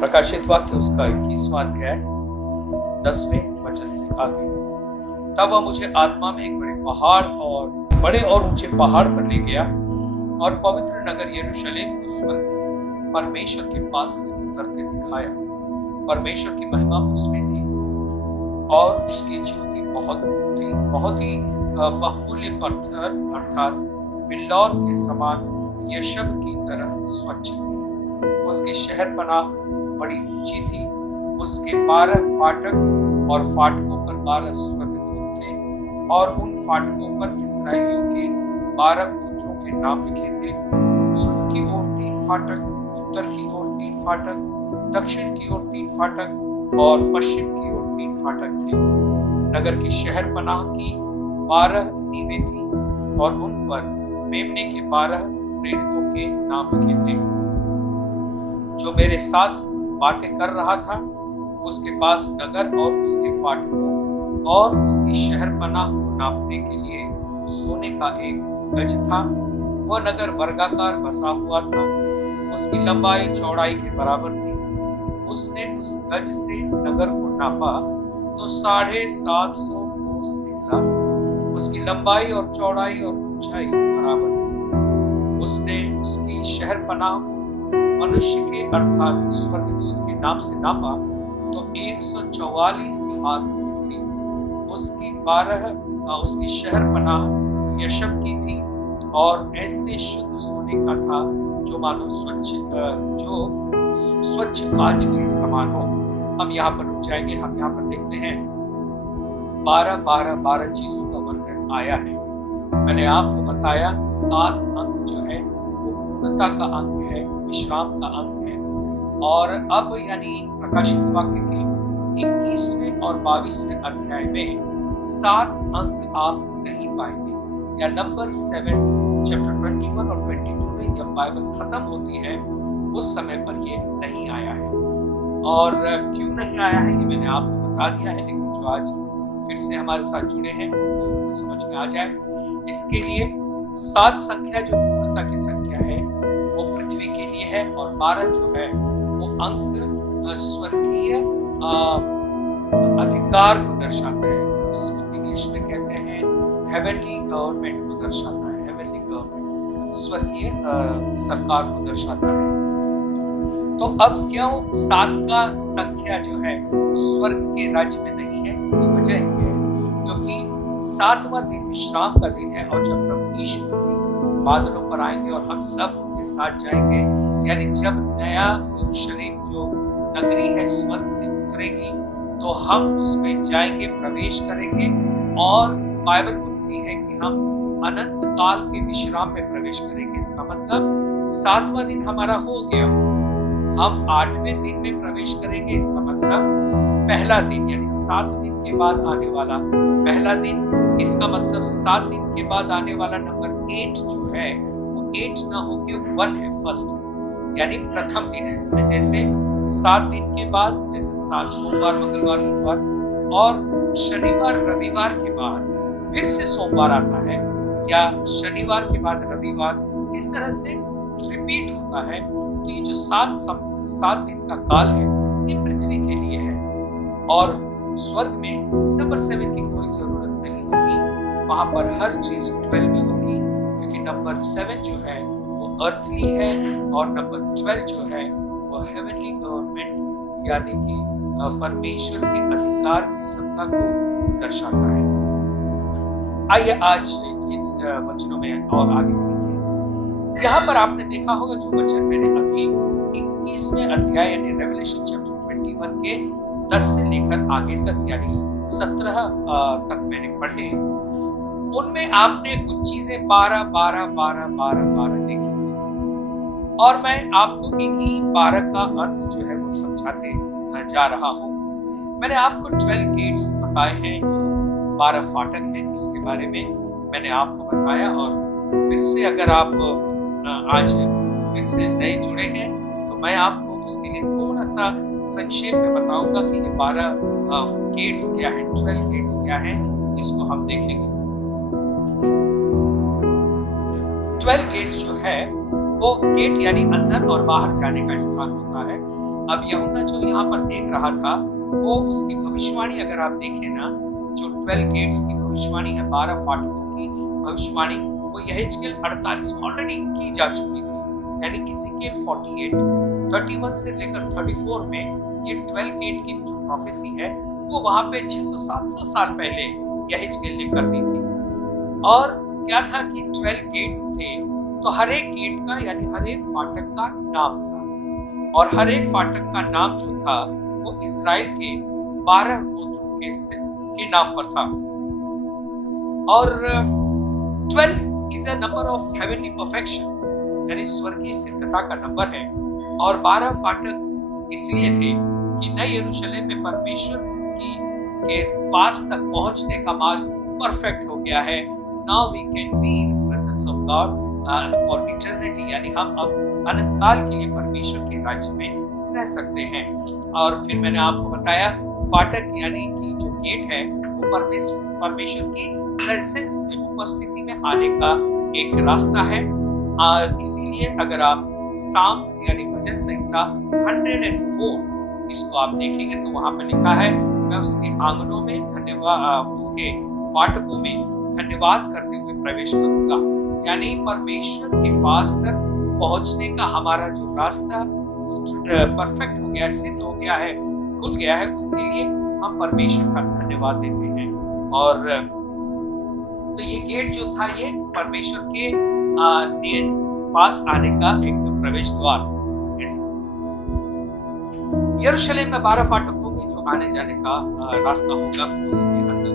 प्रकाशित वाक्य उसका 21वां अध्याय 10वें वचन से आगे। तब वह मुझे आत्मा में एक बड़े और ऊंचे पहाड़ पर ले गया और पवित्र नगर यरूशलेम को स्वर्ग से परमेश्वर के पास से उतरते दिखाया। परमेश्वर की महिमा उसमें थी और उसकी ज्योति बहुत ही बहुमूल्य पत्थर अर्थात बिल्लौर के समान यशब की तरह स्वच्छ थी। उसकी शहरपनाह बड़ी ऊंची थी। उसके 12 फाटक और फाटकों पर 12 स्वर्गदूत थे और उन फाटकों पर इस्राएलियों के 12 गोत्रों के नाम लिखे थे। पूर्व की ओर 3 फाटक, उत्तर की ओर 3 फाटक, दक्षिण की ओर 3 फाटक और पश्चिम की ओर 3 फाटक थे। नगर की शहरपनाह की 12 नींवें थी और उन पर मेमने के 12 प्रेरितों के नाम लिखे थे। जो मेरे साथ बातें कर रहा था उसके पास नगर और उसके फाटकों और उसकी शहरपनाह को नापने के लिए सोने का एक गज था। वह नगर वर्गाकार बसा हुआ था। उसकी लंबाई चौड़ाई के बराबर थी। उसने उस गज से नगर को नापा तो 750 कोस निकला। उसकी लंबाई और चौड़ाई और ऊंचाई बराबर थी। उसने उसकी शहरपनाह को मनुष्य के अर्थात स्वर्गदूत के नाम से नापा तो 144 हाथ निकली। उसकी शहरपनाह यशब की थी और ऐसे शुद्ध सोने का था जो मानो स्वच्छ कांच के समान हो। हम यहाँ पर रुक जाएंगे। हम यहाँ पर देखते हैं 12 चीजों का वर्णन आया है। मैंने आपको बताया 7 अंक जो है वो पूर्णता का अंक है, विश्राम का अंक है। और अब यानी प्रकाशित वाक्य के 21वें और 22वें अध्याय में 7 अंक आप नहीं पाएंगे, या नंबर 7 चैप्टर 21 और 22 में जब बाइबल खत्म होती है उस समय पर ये नहीं आया है। और क्यों नहीं आया है ये मैंने आपको बता दिया है, लेकिन जो आज फिर से हमारे साथ जुड़े हैं उनको समझ में आ जाए इसके लिए 7 संख्या जो पूर्णता की संख्या है वो पृथ्वी के लिए है और 12 जो है वो अंक स्वर्गीय अधिकार को दर्शाता है, जिसको इंग्लिश में कहते हैं हेवनली गवर्नमेंट को दर्शाता है। हेवनली गवर्नमेंट स्वर्गीय सरकार को दर्शाता है। तो अब क्यों 7 का संख्या जो है वो स्वर्ग के राज्य में नहीं है? इसकी वजह ये है क्योंकि 7वां दिन विश्राम का दिन है और जब प्रभु यीशु मसीह बादलों पर आएंगे और हम सब उनके साथ जाएंगे, यानी जब नया यरूशलेम जो नगरी है स्वर्ग से उतरेगी तो हम उसमें जाएंगे, प्रवेश करेंगे और बाइबल बोलती है कि हम अनंत काल के विश्राम में प्रवेश करेंगे। इसका मतलब 7वां दिन हमारा हो गया, हम 8वें दिन में प्रवेश करेंगे। इसका मतलब पहला दिन यानी 7 दिन के बाद आने वाला पहला दिन, इसका मतलब 7 दिन के बाद आने वाला नंबर 8 जो है वो 8 ना होके 1 है, फर्स्ट यानी प्रथम दिन है। जैसे 7 दिन के बाद, जैसे 7 सोमवार, मंगलवार, बुधवार और शनिवार रविवार के बाद फिर से सोमवार आता है, या शनिवार के बाद रविवार, इस तरह से रिपीट होता है। तो ये जो 7 दिन का काल है ये पृथ्वी के लिए है और स्वर्ग में नंबर 7 की कोई जरूरत नहीं होगी। वहां पर हर चीज 12 में होगी क्योंकि नंबर 7 जो है वो अर्थली है और नंबर 12 जो है वो हेवनली गवर्नमेंट यानी कि परमेश्वर के अधिकार की सत्ता को दर्शाता है। आइए आज इन वचनों में और आगे सीखें। यहाँ पर आपने देखा होगा जो वचन मैंने अभी 21वें अध्याय यानी रेवलेशन चैप्टर 21 के 10 से लेकर आगे तक यानी 17 तक मैंने पढ़े, उनमें आपने कुछ चीजें 12 देखी थी और मैं आपको इन्हीं 12 का अर्थ जो है वो समझाते जा रहा हूँ। मैंने आपको 12 गेट्स बताए हैं, जो 12 फाटक हैं, उसके बारे में मैंने आपको बताया। और फिर से अगर आप आज फिर से नए जुड़े हैं तो मैं आपको उसके लिए थोड़ा सा संक्षेप में बताऊंगा कि ये 12 गेट्स क्या है, 12 गेट्स क्या है, इसको हम देखेंगे। 12 गेट्स जो है वो गेट यानी अंदर और बाहर जाने का स्थान होता है। अब यूहन्ना जो यहाँ पर देख रहा था, वो उसकी भविष्यवाणी अगर आप देखें ना, जो 12 गेट्स की भविष्यवाणी है, 12 फाटकों की भविष्यवाणी, वो यहेजकेल 48 में ऑलरेडी की जा चुकी थी। यानी इज़ेकियल 48, 31 से लेकर 34 में ये 12 गेट की जो प्रोफेसी है वो वहां पे 600-700 साल पहले यहेजकेल ने कर दी थी। और क्या था कि 12 गेट्स थे, तो हर एक गेट का यानी हर एक फाटक का नाम था, और हर एक फाटक का नाम जो था वो इजराइल के 12 गोत्रों के नाम पर था। और 12 is a number of heavenly perfection, यानी स्वर्गीय सिद्धता का नंबर है। और 12 फाटक इसलिए थे कि नए यरूशलेम में परमेश्वर के पास तक पहुंचने का मार्ग परफेक्ट हो गया है। Now we can be in presence of God for eternity, यानी हम अब अनंत काल के लिए परमेश्वर के राज्य में रह सकते हैं। और फिर मैंने आपको बताया फाटक यानी कि जो गेट है वो परमेश्वर की प्रेजेंस में, उपस्थिति में आने का एक रास्ता है। और इसीलिए अगर आप साम्स यानी भजन संहिता 104 इसको आप देखेंगे तो वहां पर लिखा है, मैं उसके आंगनों में धन्यवाद, उसके फाटकों में धन्यवाद करते हुए प्रवेश करूंगा। यानी परमेश्वर के पास तक पहुंचने का हमारा जो रास्ता परफेक्ट हो गया है, सिद्ध हो गया है, खुल गया है, उसके लिए हम परमेश्वर का धन्यवाद देते हैं। और तो ये गेट जो था ये परमेश्वर के पास आने का एक प्रवेश द्वार ऐसा। यरूशलेम में 12 फाटक होंगे जो आने जाने का रास्ता होगा उसके अंदर।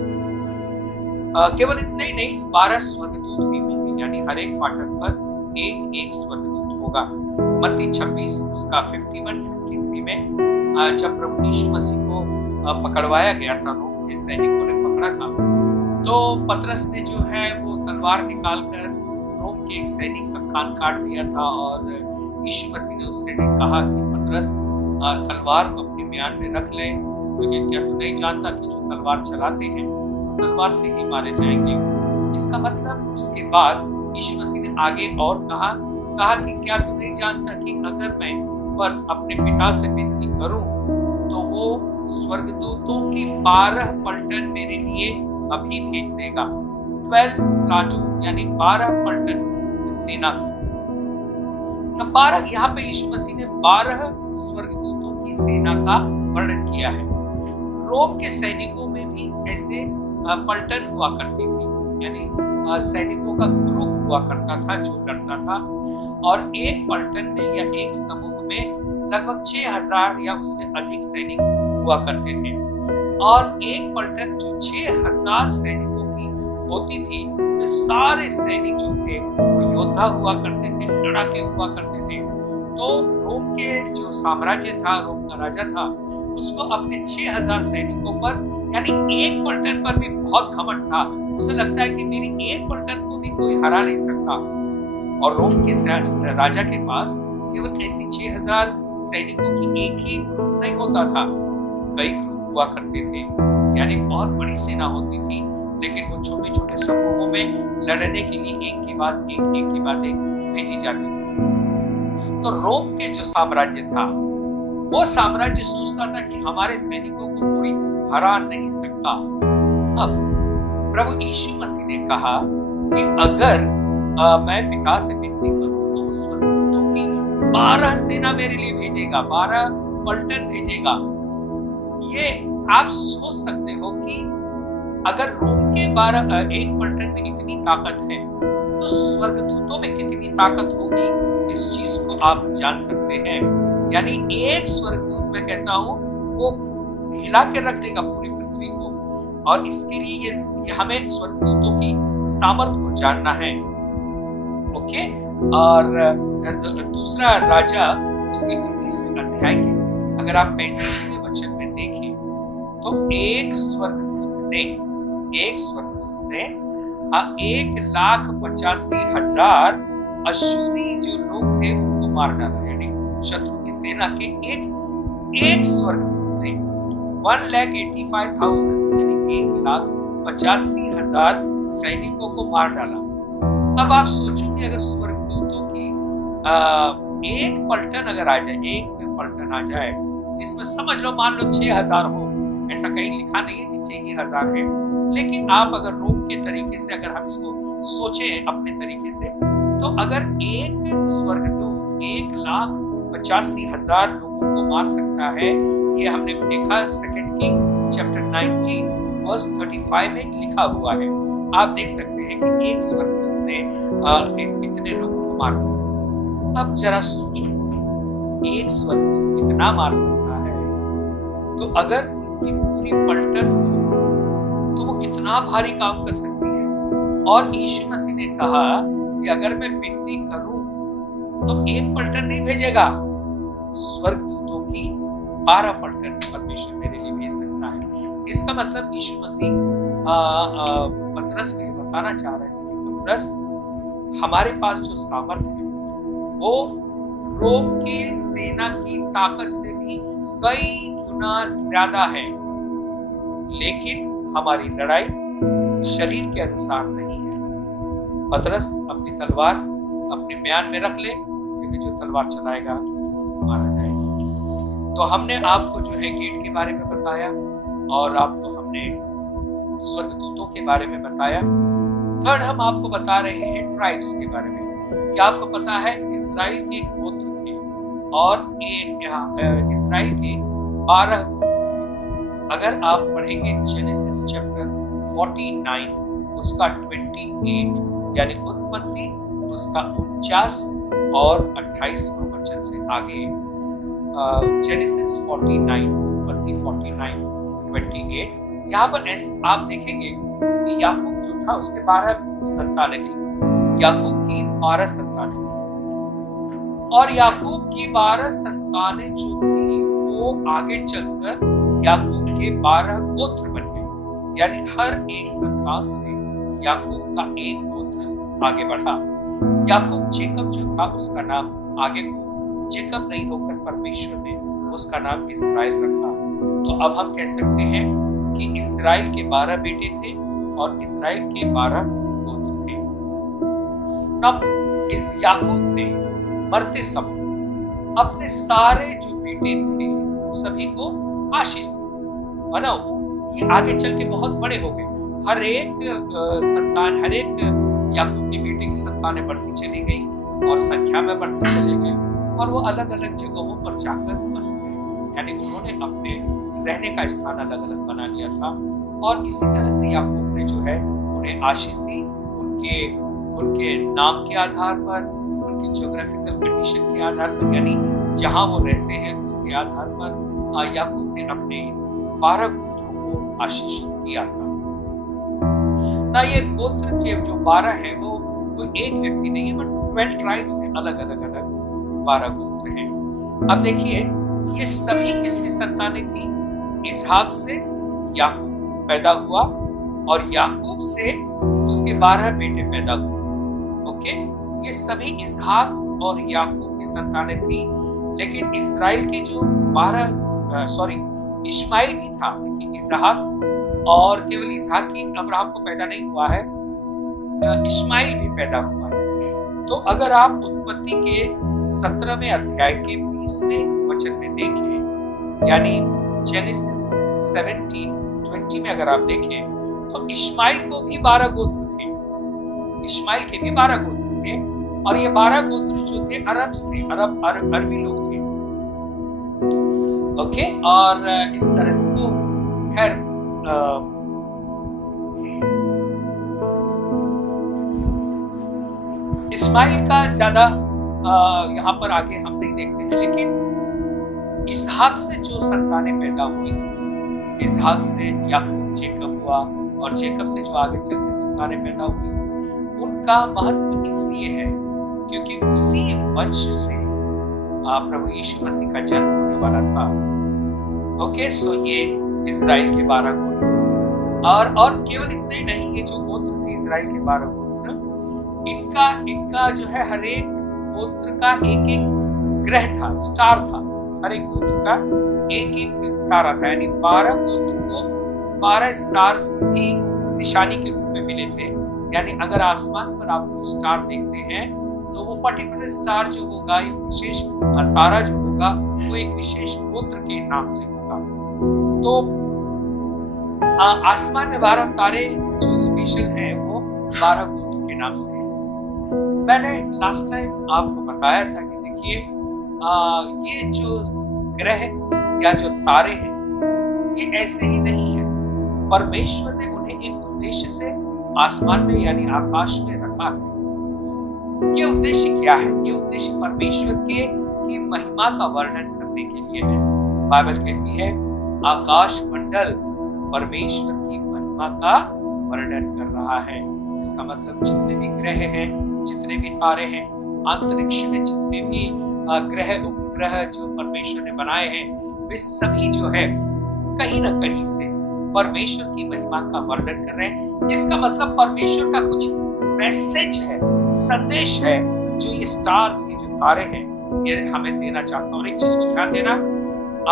केवल इतने ही नहीं, 12 स्वर्गदूत भी होंगे, यानी हर एक फाटक पर एक स्वर्गदूत होगा। मत्ती 26 उसका 51-53 में जब प्रभु यीशु मसीह को पकड़वाया गया था, रोम के सैनिकों ने पकड़ा था, तो पतरस ने जो है वो तलवार निकालकर रोम के एक सैनिक का कान काट दिया था। और यीशु मसीह ने उससे कहा कि पतरस तलवार को अपने म्यान में रख ले, क्योंकि क्या तू नहीं जानता कि जो तलवार चलाते हैं वो तलवार से ही मारे जाएंगे। इसका मतलब उसके बाद यीशु मसीह ने आगे और कहा कि क्या तू नहीं जानता कि अगर मैं पर अपने पिता से विनती करूं तो वो स्वर्गदूतों की 12 पलटन मेरे लिए अभी भेज देगा। 12 प्लाटून यानी 12 पलटन सेना की। 12 यहाँ पे यीशु मसीह ने 12 स्वर्गदूतों की सेना का वर्णन किया है। रोम के सैनिकों में भी ऐसे पलटन हुआ करती थी, यानी सैनिकों का ग्रुप हुआ करता था जो लड़ता था। और एक पलटन में या एक समूह में लगभग 6000 या उससे अधिक सैनिक हुआ करते थे। और एक पलटन जो 6000 सैनिकों की होती थी, वे सारे सैनिक जो थे वो योद्धा हुआ करते थे, लड़ाके हुआ करते थे। तो रोम के जो साम्राज्य था, रोम का राजा था, उसको अपने 6000 सैनिकों पर यानी एक पलटन पर भी बहुत घमंड था। उसे लगता है कि मेरी एक पलटन को भी कोई हरा नहीं सकता। और रोम के राजा के पास केवल ऐसी 6000 सैनिकों की एक ही ग्रुप नहीं होता था, कई ग्रुप हुआ करते थे, यानी बहुत बड़ी सेना होती थी। लेकिन वो छोटे छोटे समूहों में लड़ने के लिए एक के बाद एक भेजी जाती थी। तो रोम के जो साम्राज्य था, वो साम्राज्य सोचता था कि हमारे सैनिकों को कोई हरा नहीं सकता। अब प्रभु यीशु मसीह ने कहा कि अगर मैं पिता से विनती करूं तो उस स्वर्गदूतों की 12 सेना मेरे लिए भेजेगा, 12 पलटन भेजेगा। ये आप सोच सकते हो कि अगर रोम के एक पलटन में इतनी ताकत है तो स्वर्गदूतों में कितनी ताकत होगी, इस चीज को आप जान सकते हैं। यानी एक स्वर्गदूत मैं कहता हूं वो हिला के रख देगा पूरी पृथ्वी को। और इसके लिए ये हमें स्वर्गदूतों की सामर्थ को जानना है। ओके। और दूसरा राजा उसके 19वें अध्याय के अगर आप 35वें वचन में देखें तो एक स्वर्गदूत ने 1,85,000 अश्शूरी जो लोग थे उनको मार डाला। यानी शत्रु की सेना के एक स्वर्गदूत ने 1,85,000 यानी 1,85,000 सैनिकों को मार डाला। अब आप सोचो कि अगर स्वर्गदूतों की एक पलटन अगर आ जाए, एक पलटन आ जाए जिसमें समझ लो मान लो 6,000 हो, ऐसा कहीं लिखा नहीं है कि 6,000 है, लेकिन आप अगर रोम के तरीके से अगर हम इसको सोचें अपने तरीके से, तो अगर एक स्वर्गदूत 1,85,000 लोगों को मार सकता है, ये हमने देखा 2 किंग चैप्टर 19 वर्स 35 में लिखा हुआ है। आप देख सकते हैं कि एक स्वर्गदूत ने इतने लोगों को मार दिया। अब जरा सोचो, एक स्वर्गदूत इतना मार सकता है, तो अगर उनकी पूरी पलटन हो तो वो कितना भारी काम कर सकती है। और यीशु मसीह ने कहा कि अगर मैं विनती करूं तो एक पलटन नहीं भेजेगा, स्वर्गदूतों की 12 पलटन परमेश्वर मेरे लिए भेज सकता है। इसका मतलब यीशु मसीह पतरस को बताना चाह रहे थे कि पतरस, हमारे पास जो सामर्थ है वो रोम के सेना की ताकत से भी कई गुना ज्यादा है, लेकिन हमारी लड़ाई शरीर के अनुसार नहीं है। पतरस अपनी तलवार अपने म्यान में रख ले, क्योंकि जो तलवार चलाएगा मारा जाएगा। तो हमने आपको जो है गेट के बारे में बताया, और आपको हमने स्वर्गदूतों के बारे में बताया। थर्ड हम आपको बता रहे हैं ट्राइब्स के बारे में। क्या आपको पता है इजराइल के गोत्र थे, और इजराइल के 12 गोत्र थे। अगर आप पढ़ेंगे जेनेसिस चैप्टर 49 उसका 28 यानी उत्पत्ति उसका 49 और 28 वचन से आगे, जेनेसिस 49 उत्पत्ति 49 28, यहाँ पर आप देखेंगे कि याकूब जो था उसके 12 संतानें थी। याकूब की 12 संतानें थी, और याकूब की 12 संतानें जो थी वो आगे चलकर याकूब के 12 गोत्र बन गए। यानी हर एक संतान से याकूब का एक गोत्र आगे बढ़ा। याकूब जेकब जो था उसका नाम आगे को जेकब नहीं होकर परमेश्वर ने उसका नाम इस्राएल रखा। तो अब हम कह सकते हैं कि इस्राएल के 12 बेटे थे और इस्राएल के 12 गोत्र थे। अब इस याकूब ने मरते समय अपने सारे जो बेटे थे सभी को आशीष दी, है ना। ये आगे चल के बहुत बड़े हो गए। हर एक संतान, हर एक याकूब के बेटे की संतानें बढ़ती चली गई और संख्या में बढ़ते चले गए, और वो अलग अलग जगहों पर जाकर बस गए। यानी उन्होंने अपने रहने का स्थान अलग अलग बना लिया था। और इसी तरह से याकूब ने जो है उन्हें आशीष दी, उनके नाम के आधार पर, उनकी ज्योग्राफिकल कंडीशन के आधार पर, यानी जहां वो रहते हैं उसके आधार पर याकूब ने अपने 12 गोत्रों को आशीष किया था ना। ये गोत्र जो 12 है वो कोई एक व्यक्ति नहीं है, बट 12 ट्राइब्स है, अलग अलग 12 गोत्र हैं। अब देखिए ये सभी किसकी संतानें थी? इसहाक से याकूब पैदा हुआ, और याकूब से उसके 12 बेटे पैदा हुए। ओके, ये सभी इसहाक और याकूब की संतानें थी। लेकिन इस्राएल के जो 12 इश्माइल भी था, लेकिन इसहाक, और केवल इसहाक ही अब्राहम को पैदा नहीं हुआ है, इश्माइल भी पैदा हुआ है। तो अगर आप उत्पत्ति के 17वें अध्याय के 20वें वचन में देखें, यानी जेनेसिस 17:20 में अगर आप देखें, तो इश्माइल को भी 12 गोत्र थे। इश्माइल के भी 12 गोत्र थे, और ये 12 गोत्र जो थे अरब्स थे, अरबी लोग थे। ओके, और इस तरह से तो खैर इस्माइल का ज्यादा यहाँ पर आगे हम नहीं देखते हैं, लेकिन इसहाक से जो संतानें पैदा हुई, इसहाक से याकूब जेकब हुआ, और जेकब से जो आगे चल के संतानें पैदा हुई, उनका महत्व इसलिए है क्योंकि उसी वंश से प्रभु यीशु मसीह का जन्म होने वाला था। ओके, सो ये इजराइल के 12 गोत्र, और केवल इतने ही नहीं, ये जो गोत्र थे इजराइल के 12 गोत्र, इनका जो है हर एक गोत्र का एक एक ग्रह था, स्टार था। हर एक गोत्र का एक एक तारा था, यानी 12 गोत्र को 12 स्टार्स भी निशानी के रूप में मिले थे। यानी अगर आसमान पर आप कोई स्टार देखते हैं तो वो पर्टिकुलर स्टार जो होगा, एक विशेष तारा जो होगा, वो एक विशेष गोत्र के नाम से होगा। तो आसमान में 12 तारे जो स्पेशल हैं वो 12 गोत्र के नाम से हैं। मैंने लास्ट टाइम आपको बताया था कि देखिए ये जो ग्रह या जो तारे हैं ये ऐसे ही नहीं है, परमेश्वर ने उन्हें एक उद्देश्य से आसमान में यानी आकाश में रखा है। ये उद्देश्य क्या है? ये उद्देश्य परमेश्वर की महिमा का वर्णन करने के लिए है। बाइबल कहती है आकाश मंडल परमेश्वर की महिमा का वर्णन कर रहा है। इसका मतलब जितने भी ग्रह हैं, जितने भी तारे हैं, अंतरिक्ष में जितने भी ग्रह उपग्रह जो परमेश्वर ने बनाए हैं, वे सभी जो है कहीं ना कहीं से परमेश्वर की महिमा का वर्णन कर रहे हैं। इसका मतलब परमेश्वर का कुछ मैसेज है, संदेश है, जो ये स्टार्स, ये जो तारे हैं, ये हमें देना चाहता हूं। और एक चीज को ध्यान देना,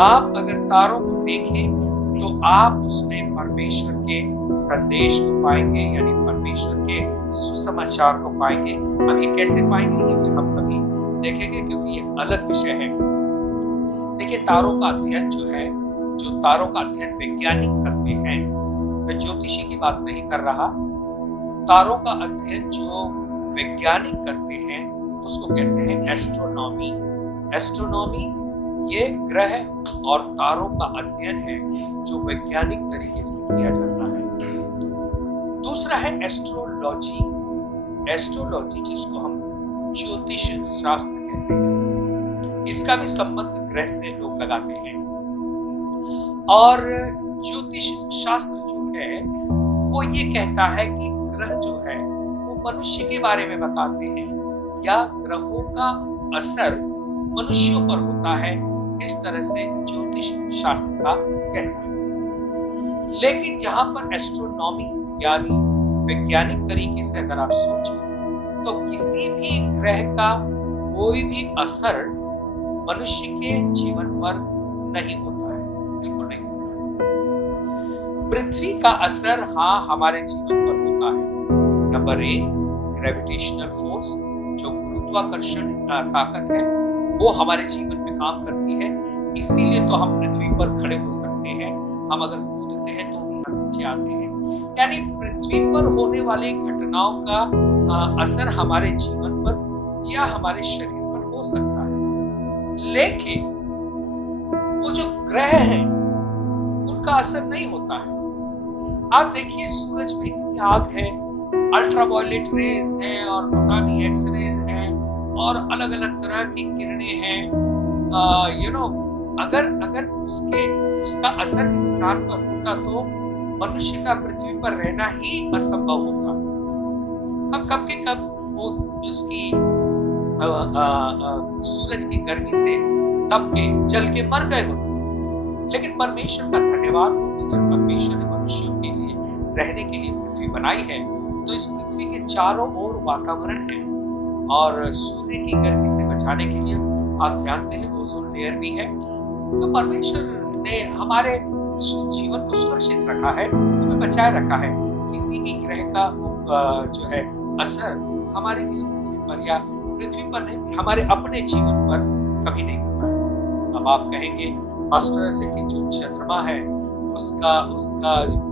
आप अगर तारों को देखें तो आप उसमें परमेश्वर के संदेश को पाएंगे, यानी परमेश्वर के सुसमाचार को पाएंगे। अब ये कैसे पाएंगे ये फिर हम कभी देखेंगे, क्योंकि ये अलग विषय है। देखिए तारों का अध्ययन जो है, जो तारों का अध्ययन वैज्ञानिक करते हैं, मैं ज्योतिषी की बात नहीं कर रहा, तारों का अध्ययन जो वैज्ञानिक करते हैं उसको कहते हैं एस्ट्रोनॉमी। एस्ट्रोनॉमी ये ग्रह और तारों का अध्ययन है जो वैज्ञानिक तरीके से किया जाता है। दूसरा है एस्ट्रोलॉजी। एस्ट्रोलॉजी जिसको हम ज्योतिष शास्त्र कहते हैं, इसका भी संबंध ग्रह से लोग लगाते हैं। और ज्योतिष शास्त्र जो है वो ये कहता है कि ग्रह जो है वो मनुष्य के बारे में बताते हैं, या ग्रहों का असर मनुष्यों पर होता है, इस तरह से ज्योतिष शास्त्र का कहना है। लेकिन जहां पर एस्ट्रोनॉमी यानी वैज्ञानिक तरीके से अगर आप सोचें तो किसी भी ग्रह का कोई भी असर मनुष्य के जीवन पर नहीं होता है, बिल्कुल नहीं होता है। पृथ्वी का असर हाँ हमारे जीवन पर होता है। नंबर 1 ग्रेविटेशनल फोर्स, जो गुरुत्वाकर्षण ताकत है, वो हमारे जीवन में काम करती है, इसीलिए तो हम पृथ्वी पर खड़े हो सकते हैं। हम अगर कूदते हैं तो भी हम नीचे आते हैं। यानी पृथ्वी पर होने वाली घटनाओं का असर हमारे जीवन पर या हमारे शरीर पर हो सकता है, लेकिन वो जो ग्रह हैं उनका असर नहीं होता है। आप देखिए सूरज में इतनी आग है, अल्ट्रावायलेट रेज हैं और पता नहीं एक्सरेज हैं और अलग अलग तरह की किरणें हैं। अगर उसका असर इंसान पर होता तो मनुष्य का पृथ्वी पर रहना ही असंभव होता। हम कब के कब वो उसकी सूरज की गर्मी से तप के जल के मर गए होते। लेकिन परमेश्वर का धन्यवाद हो कि जब परमेश्वर ने मनुष्यों के लिए रहने के लिए पृथ्वी बनाई है, तो इस पृथ्वी के चारों ओर वातावरण है, और सूर्य की गर्मी से बचाने के लिए आप जानते हैं ओजोन लेयर भी है। तो परमेश्वर ने हमारे जीवन को सुरक्षित रखा है, हमें बचाए रखा है। किसी भी ग्रह का जो है असर हमारे इस पृथ्वी पर या पृथ्वी पर नहीं, हमारे अपने जीवन पर कभी नहीं होता है। अब आप कहेंगे मास्टर लेकिन जो चंद्रमा है उसका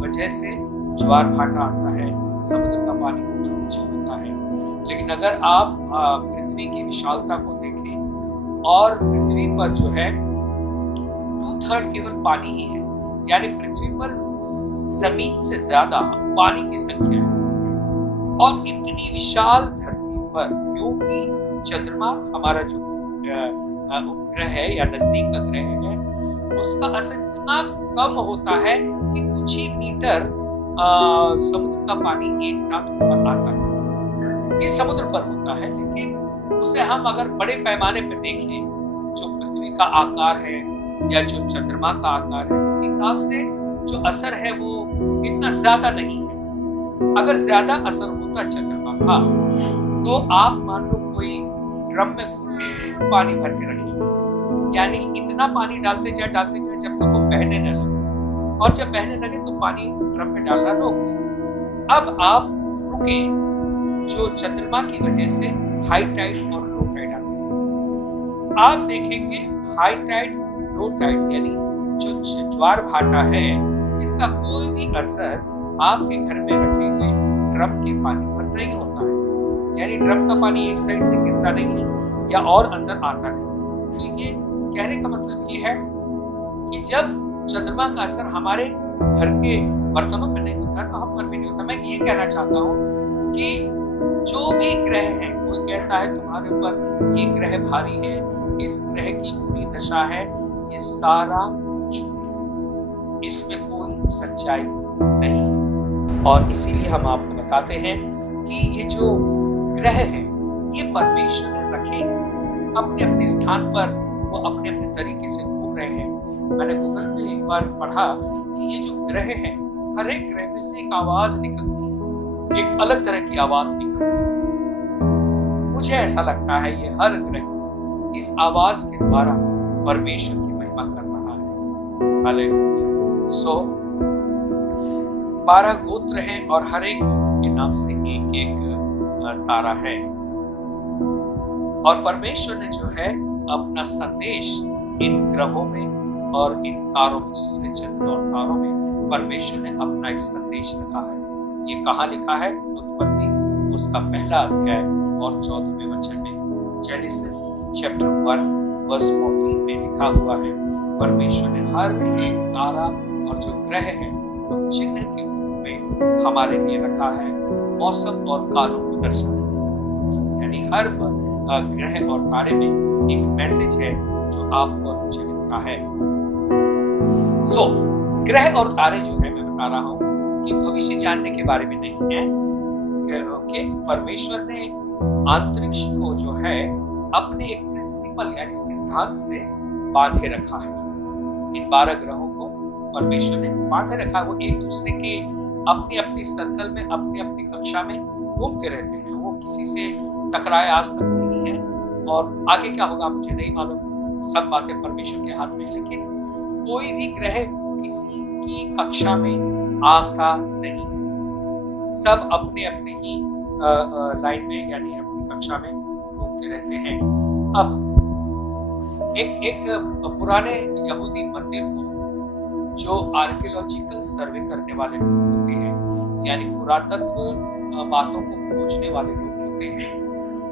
वजह से ज्वार भाटा आता है, समुद्र का पानी ऊपर नीचे होता है। लेकिन अगर आप पृथ्वी की विशालता को देखें और पृथ्वी पर जो है 2/3 केवल पानी ही है, यानी पृथ्वी पर जमीन से ज्यादा पानी की संख्या है। और इतनी विशाल धरती पर, क्योंकि चंद्रमा हमारा जो उपग्रह है या नजदीक का ग्रह है, उसका असर इतना कम होता है कि कुछ ही मीटर समुद्र का पानी एक साथ ऊपर आता है। ये समुद्र पर होता है, लेकिन उसे हम अगर बड़े पैमाने पर देखें, जो पृथ्वी का आकार है या जो चंद्रमा का आकार है, उस हिसाब से जो असर है वो इतना ज्यादा नहीं है। अगर ज्यादा असर होता चंद्रमा का, तो आप मान लो कोई ड्रम में फुल पानी भर के रखें, यानी इतना पानी डालते जाए जब तक वो बहने न लगे, और जब बहने लगे तो पानी ड्रम में डालना रोक दें। अब आप रुके, जो चंद्रमा की वजह से हाई टाइड और लो टाइड आती है। आप देखेंगे हाई टाइड, लो टाइड यानी जो ज्वार भाटा है, इसका कोई भी असर आपके घर में रखे हुए ड्रम के पानी पर नहीं होता है। यानी ड्रम का पानी एक साइड से गिरता नहीं है या और अंदर आता नहीं है। तो ये कहने का मतलब ये है कि जब चंद्रमा का असर हमारे घर के बर्तनों पर नहीं होता तो हम पर भी नहीं होता। मैं ये कहना चाहता हूँ कि जो भी ग्रह है, कोई कहता है तुम्हारे ऊपर ये ग्रह भारी है, इस ग्रह की बुरी दशा है, ये सारा झूठ है, इसमें कोई सच्चाई नहीं है। और इसीलिए हम आपको बताते हैं कि ये जो ग्रह हैं ये परमेश्वर ने रखे हैं अपने अपने स्थान पर, वो अपने अपने तरीके से घूम रहे हैं। मैंने गूगल पे एक बार पढ़ा कि ये जो ग्रह हैं, हर एक ग्रह में से एक आवाज निकलती है, एक अलग तरह की आवाज निकलती है। मुझे ऐसा लगता है ये हर ग्रह इस आवाज के द्वारा परमेश्वर की महिमा कर रहा है। हालेलुया। सो 12 गोत्र हैं और हर एक गोत्र के नाम से एक एक तारा है। और परमेश्वर ने जो है अपना संदेश इन ग्रहों में और इन तारों में, सूर्य चंद्र और तारों में परमेश्वर ने अपना एक संदेश रखा है। ये कहाँ लिखा है? उत्पत्ति उसका पहला अध्याय और 14वें वचन में, जेनेसिस चैप्टर 1 वर्स 14 में लिखा हुआ है। परमेश्वर ने हर एक तारा और जो ग्रह है वो चिन्ह के रूप में हमारे लिए रखा है, मौसम और कालों को दर्शाने के लिए। यानी हर ग्रह और तारे में एक मैसेज है जो आपको और मुझे मिलता है। तो ग्रह और तारे जो है, मैं बता रहा हूं कि भविष्य जानने के बारे में नहीं है कि परमेश्वर ने अंतरिक्ष को जो है अपने एक प्रिंसिपल यानी सिद्धांत से बांधे रखा है। इन 12 ग्रहों को परमेश्वर ने बांधे रखा। वो एक दूसरे के अपनी अपनी सर्कल में, अपनी अपनी कक्षा में घूमते रहते हैं। वो किसी से टकराए आज तक नहीं है, और आगे क्या होगा मुझे नहीं मालूम। सब बातें परमेश्वर के हाथ में है, लेकिन कोई भी ग्रह किसी की कक्षा में आता नहीं है। सब अपने अपने ही लाइन में यानी अपनी कक्षा में घूमते रहते हैं। अब एक पुराने यहूदी मंदिर को जो आर्कियोलॉजिकल सर्वे करने वाले लोग होते हैं, यानी पुरातत्व बातों को खोजने वाले लोग होते हैं,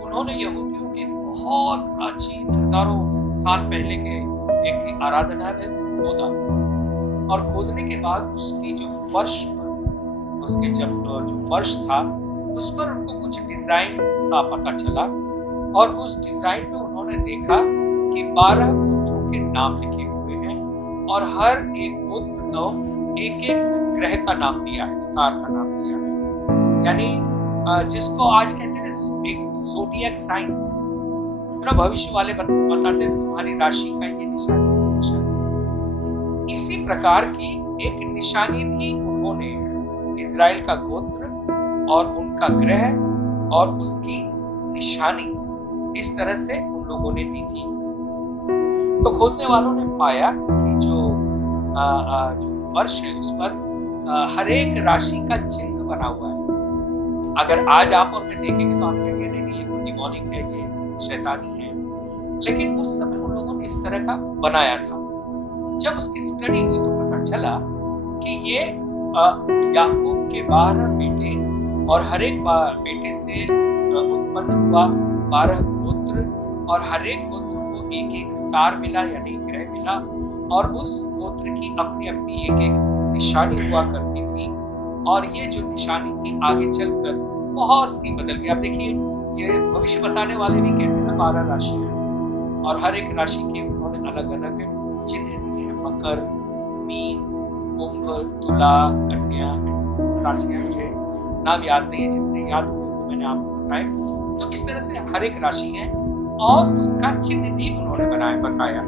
उन्होंने यहूदियों के बहुत प्राचीन हजारों साल पहले के एक आराधनालय को खोदा, और खोदने के बाद उसकी जो फर्श पर, उसके जब जो फर्श था उस पर उनको कुछ डिजाइन सा पता चला, और उस डिजाइन में उन्होंने देखा कि 12 गोत्रों के नाम लिखे हुए हैं, और हर एक गोत्र को एक एक ग्रह का नाम दिया है, स्टार का नाम दिया है। यानी जिसको आज कहते हैं एक ज़ोडिएक साइन, भविष्य वाले बताते हैं तुम्हारी राशि का ये निशानी है, वो निशानी। इसी प्रकार की एक निशानी भी उन्होंने इजराइल का गोत्र और उनका ग्रह और उसकी निशानी इस तरह से उन लोगों ने दी थी। तो खोदने वालों ने पाया कि जो फर्श है उस पर हर एक राशि का चिन्ह बना हुआ है। अगर आज आप और मैं देखेंगे तो हम कहेंगे नहीं ये कोई डिमोनिक है, ये शैतानी है, लेकिन उस समय उन लोगों ने इस तरह का बनाया था। जब उसकी स्टडी हुई तो पता चला कि ये याकूब के 12 बेटे और हर एक बेटे से उत्पन्न हुआ 12 गोत्र, और हर एक गोत्र को एक एक स्टार मिला यानी ग्रह मिला, और उस गोत्र की अपनी अपनी एक एक निशानी हुआ करती थी। और ये जो निशानी थी आगे चलकर बहुत सी बदल गई। आप देखिए ये भविष्य बताने वाले भी कहते हैं ना 12 राशियां, और हर एक राशि के उन्होंने अलग अलग चिन्ह दिए हैं। मकर, मीन, कुंभ, तुला, कन्या, ऐसी राशियां मुझे नाम याद नहीं है, जितने याद हुए वो मैंने आपको बताए। तो इस तरह से हर एक राशि है और उसका चिन्ह भी उन्होंने बताया।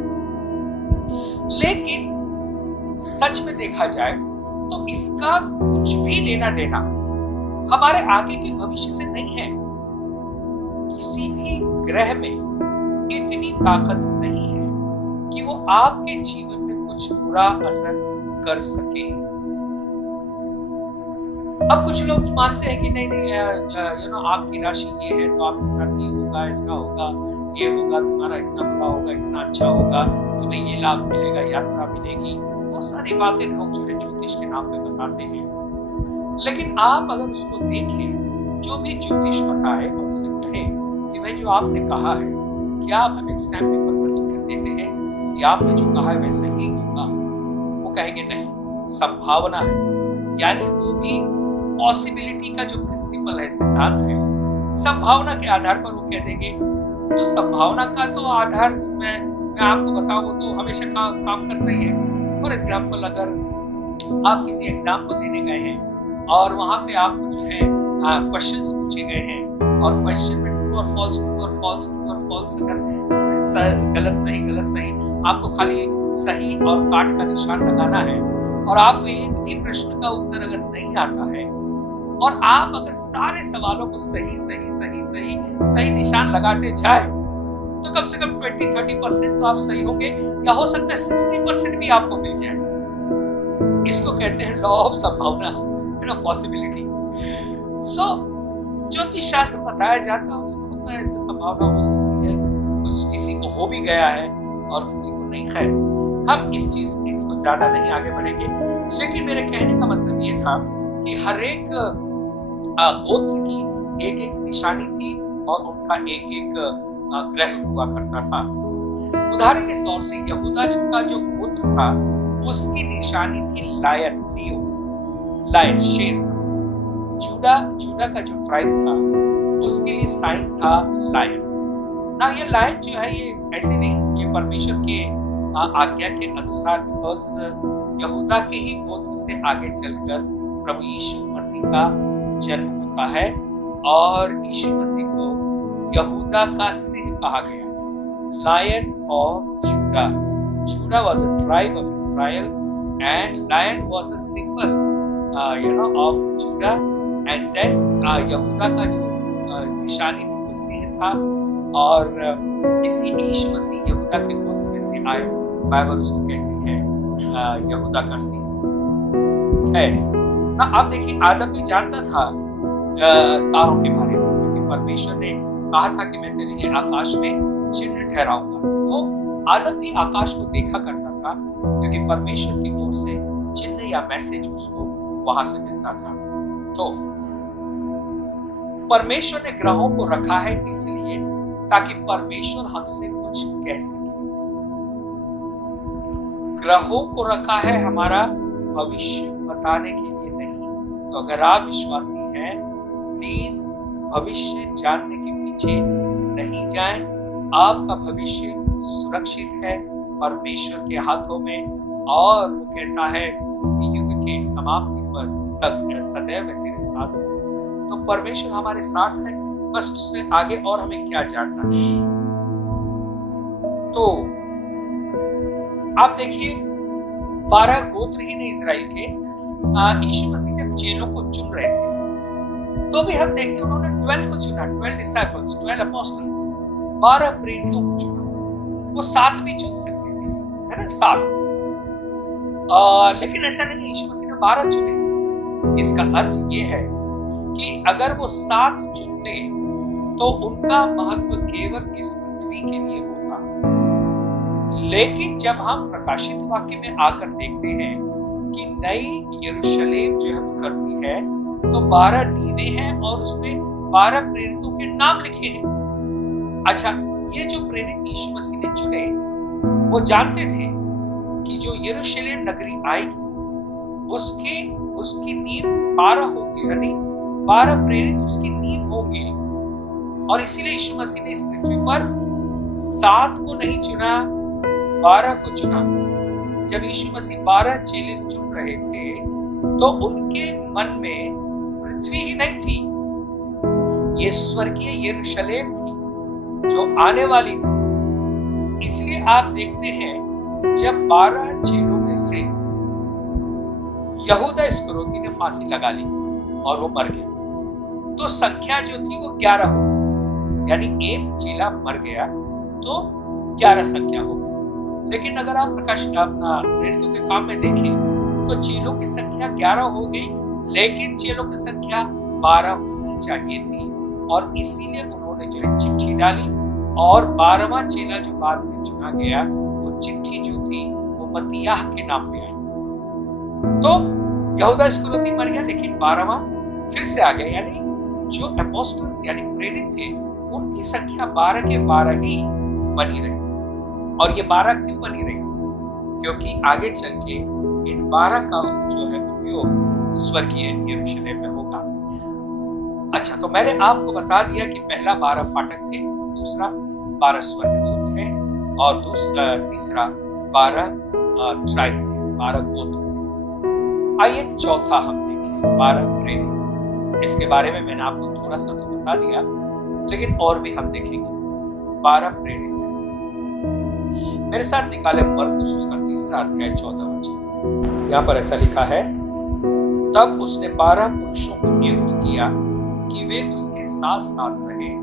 लेकिन सच में देखा जाए तो इसका कुछ भी लेना देना हमारे आगे के भविष्य से नहीं है। किसी भी ग्रह में इतनी ताकत नहीं है कि वो आपके जीवन में कुछ बुरा असर कर सके। अब कुछ लोग मानते हैं कि नहीं नहीं आपकी राशि ये है तो आपके साथ ये होगा, ऐसा होगा, ये होगा, तुम्हारा इतना बुरा होगा, इतना अच्छा होगा, तुम्हें ये लाभ मिलेगा, यात्रा मिलेगी, बहुत सारी बातें लोग जो है ज्योतिष के नाम पे बताते हैं। लेकिन आप अगर उसको देखें, जो भी ज्योतिष पता है और उससे कहें कि भाई जो आपने कहा है, क्या आप हमें स्टैम्प पेपर पर लिख कर देते हैं कि आपने जो कहा है वैसा ही होगा? वो कहेंगे नहीं, संभावना है। यानी वो भी पॉसिबिलिटी का जो प्रिंसिपल है, सिद्धांत है, संभावना के आधार पर वो कह देंगे। तो संभावना का तो आधार मैं आपको बताऊं तो हमेशा काम करता ही है। फॉर एग्जाम्पल, अगर आप किसी एग्जाम को देने गए हैं और वहां पे आपको जो है क्वेश्चंस पूछे गए हैं और क्वेश्चन में ट्रू और फॉल्स, ट्रू और फॉल्स, ट्रू और फॉल्स, अगर गलत सही गलत सही, आपको खाली सही और काट का निशान लगाना है और आपको एक भी प्रश्न का उत्तर अगर नहीं आता है और आप अगर सारे सवालों को सही सही सही सही सही निशान लगाते जाए तो कम से कम 20-30% तो आप सही होंगे, या हो सकता है 60% भी आपको मिल जाए। इसको कहते हैं लॉ ऑफ संभावना, पॉसिबिलिटी। सो ज्योतिष शास्त्र बताया जाता है, उसमें होता है ऐसे संभावना हो सकती है, कुछ किसी को हो भी गया है और किसी को नहीं। खैर, हम इसको ज्यादा नहीं आगे बढ़ेंगे, लेकिन मेरे कहने का मतलब ये था कि हर एक गोत्र की एक एक निशानी थी और उनका एक एक ग्रह हुआ करता था। उदाहरण के तौर से यहूदा का जो गोत्र था उसकी निशानी थी लायन, लियो, लायन, शेर। जूडा का जो ट्राइब था उसके लिए साइन था लायन। ना ये लायन जो है ये ऐसे नहीं, ये परमेश्वर के आज्ञा के अनुसार, बिकॉज यहूदा के ही गोत्र से आगे चलकर प्रभु यीशु मसीह का जन्म होता है और यीशु मसीह को यहूदा का सिंह कहा गया, lion of Judah. Judah was a tribe of Israel and lion was a symbol of Judah. And then यहूदा का जो निशानी थी वो सिंह था और इसी यीशु मसीह यहूदा के गोत्र में से आए। बाइबल उसको कहती है यहूदा का सिंह है ना। आप देखिए, आदम भी जानता था तारों के बारे में, क्योंकि परमेश्वर ने कहा था कि मैं तेरे लिए आकाश में चिन्ह ठहराऊंगा। तो आदम भी आकाश को देखा करता था, क्योंकि परमेश्वर की ओर से चिन्ह या मैसेज उसको वहां से मिलता था। तो परमेश्वर ने ग्रहों को रखा है इसलिए ताकि परमेश्वर हमसे कुछ कह सके। ग्रहों को रखा है हमारा भविष्य बताने के लिए नहीं। तो अगर आप विश्वासी हैं, प्लीज भविष्य जानने के पीछे नहीं जाएं। आपका भविष्य सुरक्षित है परमेश्वर के हाथों में, और वो कहता है कि युग के समाप्ति पर तक सदैव तेरे साथ हो। तो परमेश्वर हमारे साथ है, बस उससे आगे और हमें क्या जानना है। तो आप देखिए, 12 गोत्र ही नहीं इजराइल के, यीशु मसीह जब चेलों को चुन रहे थे तो भी हम देखते हैं उन्होंने 12 को चुना, 12 डिसाइपल्स, 12 अपोस्टल्स, 12 प्रेरितों को चुना। वो 7 भी चुन सकते थे, है ना, 7। लेकिन ऐसा नहीं, यीशु मसीह ने 12 चुने। इसका अर्थ ये है कि अगर वो 7 चुनते तो उनका महत्व केवल इस पृथ्वी के लिए होता। लेकिन जब हम प्रकाशित वाक्य में आकर देखते हैं कि नई यरूशलेम जो है उतरती है, तो 12 नीवे हैं और उसमें 12 प्रेरितों के नाम लिखे हैं। अच्छा, ये जो प्रेरित यीशु मसीह ने चुने, वो जानते थे कि जो यरूशलेम नगरी आएगी उसकी नींव 12 होगी, यानी 12 प्रेरित उसकी नींव होंगे। और इसीलिए यीशु मसीह ने इस पृथ्वी पर 7 को नहीं चुना, 12 को चुना। जब यीशु मसीह 12 चेले चुन रहे थे तो उनके मन में पृथ्वी ही नहीं थी, ये स्वर्गीय यरूशलेम थी जो आने वाली थी। इसलिए आप देखते हैं जब 12 चेलों में से यहूदा इस्करियोती ने फांसी लगा ली और वो मर गया, तो संख्या जो थी वो 11 हो गई। यानी एक चेला मर गया तो 11 संख्या हो गई। लेकिन अगर आप प्रेरितों के काम में देखें तो चेलों की संख्या 11 हो गई, लेकिन चेलों की संख्या 12 होनी चाहिए थी और इसीलिए उन्होंने जो है चिट्ठी डाली और 12वां चेला जो बाद में चुना गया, वो चिट्ठी जो थी वो मत्तियाह के नाम पे आई। तो यहूदा इस्करियोती मर गया, लेकिन 12वां फिर से आ गया, यानी जो अपोस्टल यानी प्रेरित थे उनकी संख्या 12 के 12 ही बनी रही। और ये 12 क्यों बनी रही? क्योंकि आगे चल के इन 12 का जो है उपयोग स्वर्गीय यरूशलेम में होगा। अच्छा, तो मैंने आपको बता दिया कि पहला 12 फाटक थे, दूसरा 12 स्वर्गदूत थे और तीसरा 12 ट्राइब थे, 12 गोत्र थे। आइए चौथा हम देखें, 12 प्रेरित। इसके बारे में मैंने आपको थोड़ा सा तो बता दिया, लेकिन और भी हम देखेंगे। 12 प्रेरित हैं। मेरे साथ निकाले मरकुस उसका 3 अध्याय 14 वचन। यहाँ पर ऐसा लिखा है, तब उसने 12 पुरुषों को नियुक्त किया कि वे उसके साथ साथ रहें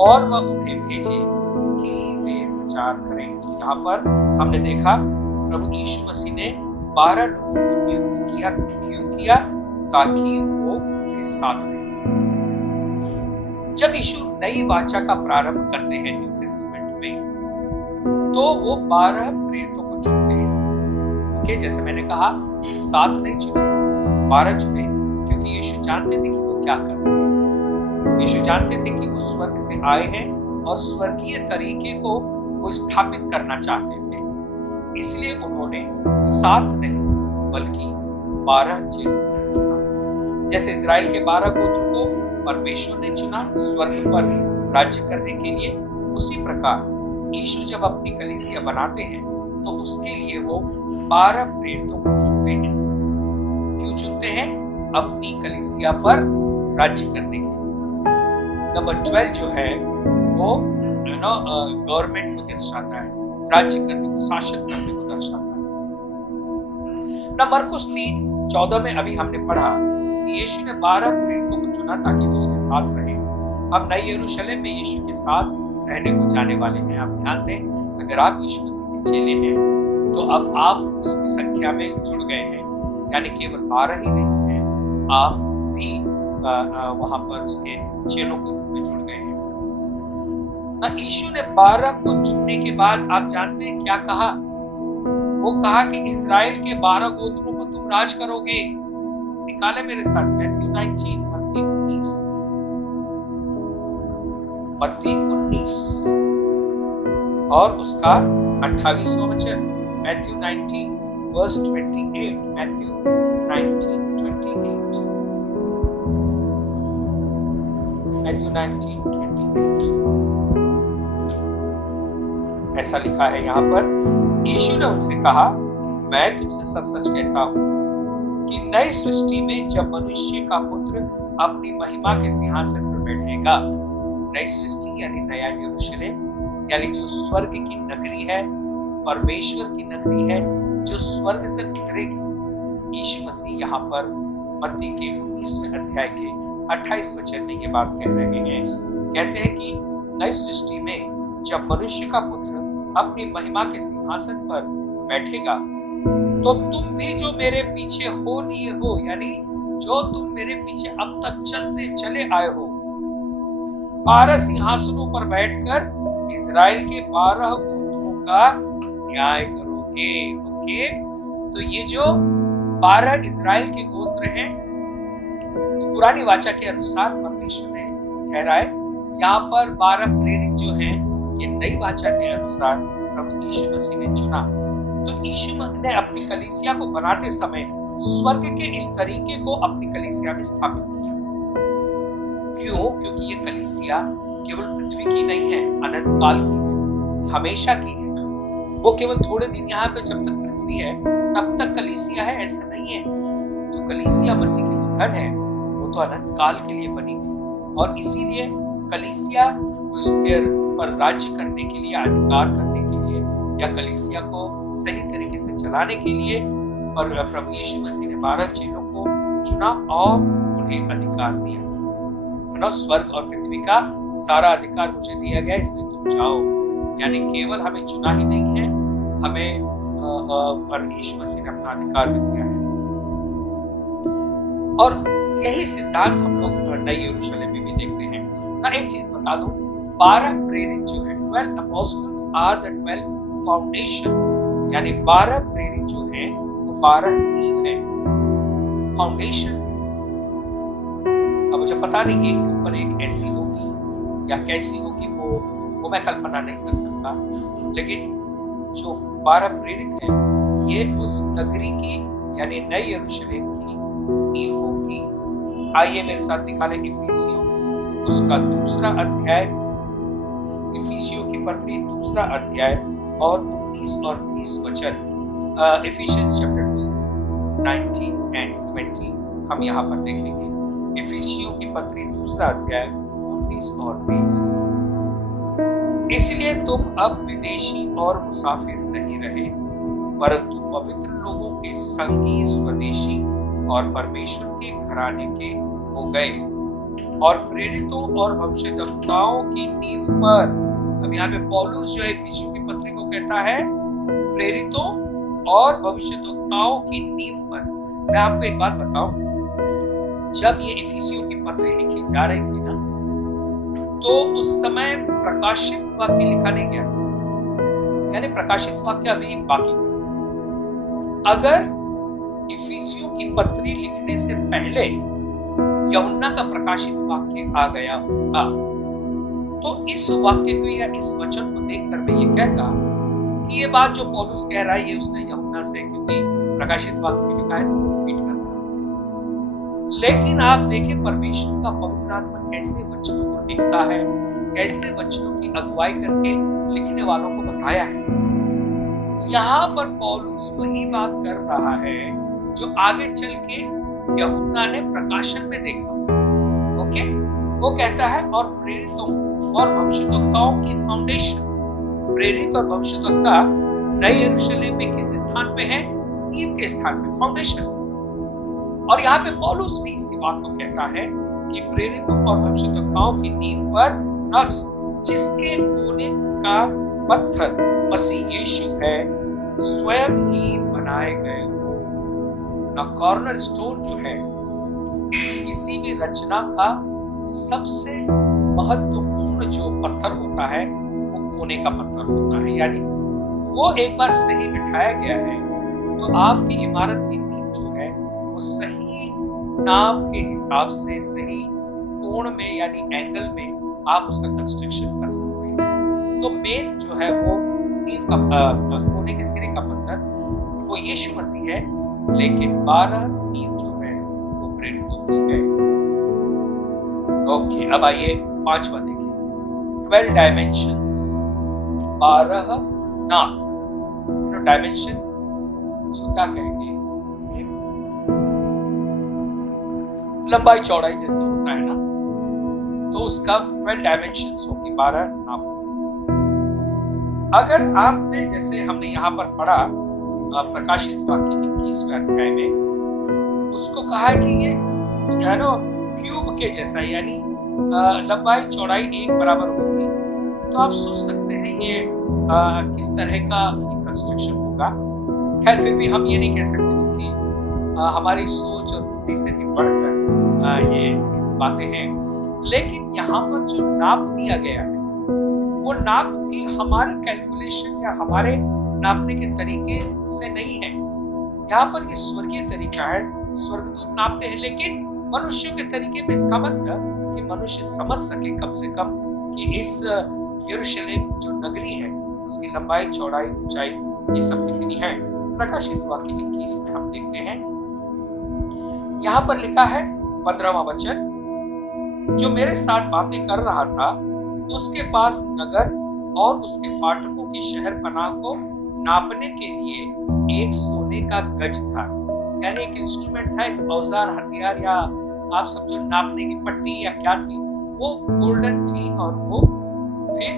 और वह उन्हें भेजे कि वे प्रचार करें। तो यहाँ पर हमने देखा प्रभु यीशु मसीह ने 12 लोगों को नियुक्त किया। क्यों किया? ताकि वो उनके साथ रहे। जब यीशु नई वाचा का प्रारंभ करते हैं न्यू टेस्टामेंट में, तो वो 12 प्रेरितों को चुनते हैं। ओके, जैसे मैंने कहा 7 नहीं चुने, 12 चुने, क्योंकि यीशु जानते थे कि वो क्या कर रहे हैं। यीशु जानते थे कि वो स्वर्ग से आए हैं और स्वर्गीय तरीके को वो स्थापित करना चाहते थे। इसलिए उन्होंने 7 नहीं बल्कि 12 चेलों को चुना। जैसे इजराइल के 12 गोत्रों को परमेश्वर ने चुना स्वर्ग पर राज्य करने के लिए, उसी प्रकार यीशु जब अपनी कलीसिया बनाते हैं तो उसके लिए वो 12 प्रेरितों को चुनते हैं। क्यों चुनते हैं? अपनी कलीसिया पर राज्य करने के लिए। नंबर 12 जो है वो गवर्नमेंट को दर्शाता है, राज्य करने को, शासन करने को दर्शाता है। ना मरकुस 3:14 में अभी हमने पढ़ा कि यीशु ने 12 प्रेरितों को चुना ताकि वो उसके साथ रहे। हम नए यरूशलेम में यीशु के साथ रहने को जाने वाले हैं। आप ध्यान दें, अगर आप यीशु मसीह के चेले हैं तो अब आप उसकी संख्या में जुड़ गए हैं, यानी केवल 12 ही नहीं है, आप भी वहां पर उसके चेलों के रूप में जुड़ गए हैं। ना यीशु ने 12 को चुनने के बाद आप जानते हैं क्या कहा? वो कहा कि इजराइल के 12 गोत्रों पर तुम राज करोगे। निकाले मेरे साथ मत्ती 19 और उसका 28वां वचन, मैथ्यू 19:28। मैथ्यू 19:28। मैथ्यू 19:28 ऐसा लिखा है यहाँ पर, यीशु ने उनसे कहा, मैं तुमसे सच सच कहता हूँ कि नई सृष्टि में जब मनुष्य का पुत्र अपनी महिमा के सिंहासन पर बैठेगा, नई सृष्टि यानी नया यरूशलेम, यानी जो स्वर्ग की नगरी है, परमेश्वर की नगरी है, जो स्वर्ग से उतरेगी। यीशु मसीह यहाँ पर मत्ती के 19वें अध्याय के 28 वचन में ये बात कह रहे हैं। कहते हैं कि नई सृष्टि में जब मनुष्य का पुत्र अपनी महिमा के सिंहासन पर बैठेगा, तो तुम भी जो मेरे पीछे हो लिए हो, यानी जो तुम मेरे पीछे अब तक चलते चले आए हो, 12 सिंहासनों पर बैठकर इजराइल के 12 गोत्रों का न्याय करोगे। ओके, तो ये जो 12 इजराइल के गोत्र हैं, पुरानी वाचा के अनुसार परमेश्वर ने ठहराए। यहाँ पर 12 प्रेरित जो हैं, ये नई वाचा के अनुसार प्रभु यीशु मसीह ने चुना। तो यीशु ने अपनी कलीसिया को बनाते समय स्वर्ग के इस तरीके को अपनी कलीसिया में स्थापित किया। क्यों? क्योंकि ये कलीसिया केवल पृथ्वी की नहीं है, अनंत काल की है, हमेशा की है। वो केवल थोड़े दिन यहाँ पे जब तक पृथ्वी है तब तक कलीसिया है, ऐसा नहीं है। जो कलीसिया मसीह की दुल्हन है वो तो अनंत काल के लिए बनी थी, और इसीलिए कलीसिया उसके ऊपर राज्य करने के लिए, अधिकार करने के लिए, या कलीसिया को सही तरीके से चलाने के लिए, और प्रभु यीशु मसीह ने 12 चेलों को चुना और उन्हें अधिकार दिया। स्वर्ग और पृथ्वी का सारा अधिकार मुझे दिया गया, इसलिए तुम जाओ। यानी केवल हमें चुना ही नहीं है, हमें पर यीशु मसीह ने अपना अधिकार भी दिया है। और यही सिद्धांत हम लोग नई यरूशलेम में भी देखते हैं ना। एक चीज बता दूं, 12 प्रेरित जो है, 12 apostles आर द 12 फाउंडेशन, यानी 12 प्रेरित जो है वो 12 नींव है, फाउंडेशन है। अब मुझे पता नहीं एक के ऊपर एक ऐसी होगी या कैसी होगी, वो मैं कल्पना नहीं कर सकता, लेकिन जो 12 प्रेरित है ये उस नगरी की यानी नई यरूशलेम की नींव होगी। आइए मेरे साथ निकालें इफिसियों उसका 2 अध्याय, इफिसियों की पत्री 2 अध्याय और 19 और 20 वचन। इफिशियंस चैप्टर 2 19 एंड 20 हम यहाँ पर देखेंगे। इफिसियों की पत्री 2 अध्याय 19 और 20। इसलिए तुम अब विदेशी और मुसाफिर नहीं रहे, परंतु पवित्र लोगों के संगी, स्वदेशी और परमेश्वर के घराने के हो गए, और प्रेरितों और भविष्यद्वक्ताओं की नींव पर। अब यहाँ पे पौलुस जो है इफिसियों की पत्री को कहता है प्रेरितों और भविष्यद्वक्ताओं की नींव पर। मैं आपको एक बात बताऊं, जब ये इफिसियों की पत्री लिखी जा रही थी ना, तो उस समय प्रकाशित वाक्य लिखा नहीं गया था, यानी प्रकाशित वाक्य अभी बाकी था। अगर इफिसियों की पत्री लिखने से पहले यूहन्ना का प्रकाशित वाक्य आ गया होता, तो इस वाक्य को या इस वचन को देखकर मैं ये कहता कि ये बात जो पौलुस कह रहा है ये उसने यूहन्ना से, क्योंकि प्रकाशित वाक्य में लिखा है तो वो रिपीट कर रहा है। लेकिन आप देखें परमेश्वर का पवित्र आत्मा कैसे वचनों को लिखता है, कैसे वचनों की अगुवाई करके लिखने वालों को बताया है। यहाँ पर पौलुस वही बात कर रहा है जो आगे चल के यूहन्ना ने प्रकाशन में देखा। ओके, वो कहता है और प्रेरितों और भविष्यद्वक्ताओं की फाउंडेशन। प्रेरित और भविष्यद्वक्ता नई यरूशलेम में किस स्थान पे है? नींव के स्थान पे, फाउंडेशन। और यहाँ पे पौलुस भी इसी बात को कहता है कि प्रेरितों और भविष्यद्वक्ताओं की नींव पर न जिसके कोने का पत्थर मसीह यीशु है स्वयं ही बनाए गए हो, न कॉर्नर स्टोन जो है किसी भी रचना का सबसे महत्वपूर्ण जो पत्थर होता है वो कोने का पत्थर होता है, यानी वो एक बार सही बिठाया गया है तो आपकी इमारत की नींव जो है वो सही नाप के हिसाब से, सही कोण में यानी एंगल में आप उसका कंस्ट्रक्शन कर सकते हैं। तो मेन जो है वो नींव का कोने के सिरे का पत्थर वो यीशु मसीह है, लेकिन 12 नींव जो है वो प्रेरितों की है। ओके, अब आइए 5वां देखिए, 12 डायमेंशंस, 12 नाप। डायमेंशन उसको क्या कहेंगे? लंबाई चौड़ाई जैसे होता है ना, तो उसका 12 डायमेंशंस होगी, 12 नाप। अगर आपने, जैसे हमने यहाँ पर पढ़ा प्रकाशित वाक्य 21वें अध्याय में, उसको कहा है कि ये है ना क्यूब के जैसा, यानी लंबाई चौड़ाई एक बराबर होगी। तो आप सोच सकते हैं ये किस तरह का ये कंस्ट्रक्शन होगा। खैर फिर भी हम ये नहीं कह सकते, क्योंकि हमारी सोच और बुद्धि से भी बढ़कर ये बातें हैं। लेकिन यहाँ पर जो नाप दिया गया है वो नाप भी हमारे कैलकुलेशन या हमारे नापने के तरीके से नहीं है। यहाँ पर ये स्वर्गीय तरीका है, स्वर्गदूत नापते हैं, लेकिन मनुष्यों के तरीके में। इसका मतलब कि मनुष्य समझ सके कम से कम कि इस यरूशलेम जो नगरी है उसकी लंबाई चौड़ाई ऊंचाई ये सब कितनी है। प्रकाशित वाक्य 21 में हम देखते हैं, यहाँ पर लिखा है 15वां वचन, जो मेरे साथ बातें कर रहा था उसके पास नगर और उसके फाटकों की शहर पनाह को नापने के लिए एक सोने का गज था, यानी एक इंस्ट्रूमेंट था, एक औजार, हथियार, या आप समझो नापने की पट्टी या क्या थी, वो गोल्डन थी। और वो फिर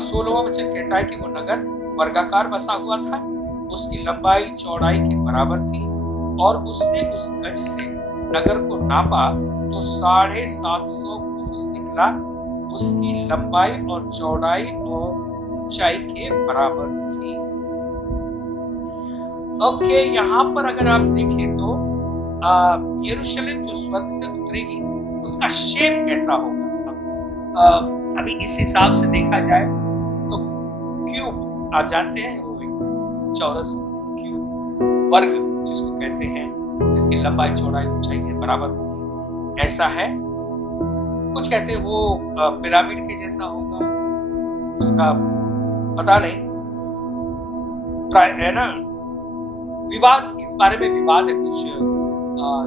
16वां वचन कहता है कि वो नगर वर्गाकार बसा हुआ था, उसकी लंबाई चौड़ाई के बराबर थी, और उसने उस गज से नगर को नापा तो 750 कोस निकला, उसकी लंबाई और चौड़ाई और ऊंचाई के बराबर थी। ओके, यहाँ पर अगर आप देखें तो यरूशलेम जो स्वर्ग से उतरेगी उसका शेप कैसा होगा। अभी इस हिसाब से देखा जाए तो क्यूब, आप जानते हैं वो एक चौरस क्यूब, वर्ग जिसको कहते हैं, जिसकी लंबाई चौड़ाई ऊंचाई है बराबर होगी, ऐसा है। कुछ कहते हैं वो पिरामिड के जैसा होगा, उसका पता नहीं है ना, विवाद, इस बारे में विवाद है। कुछ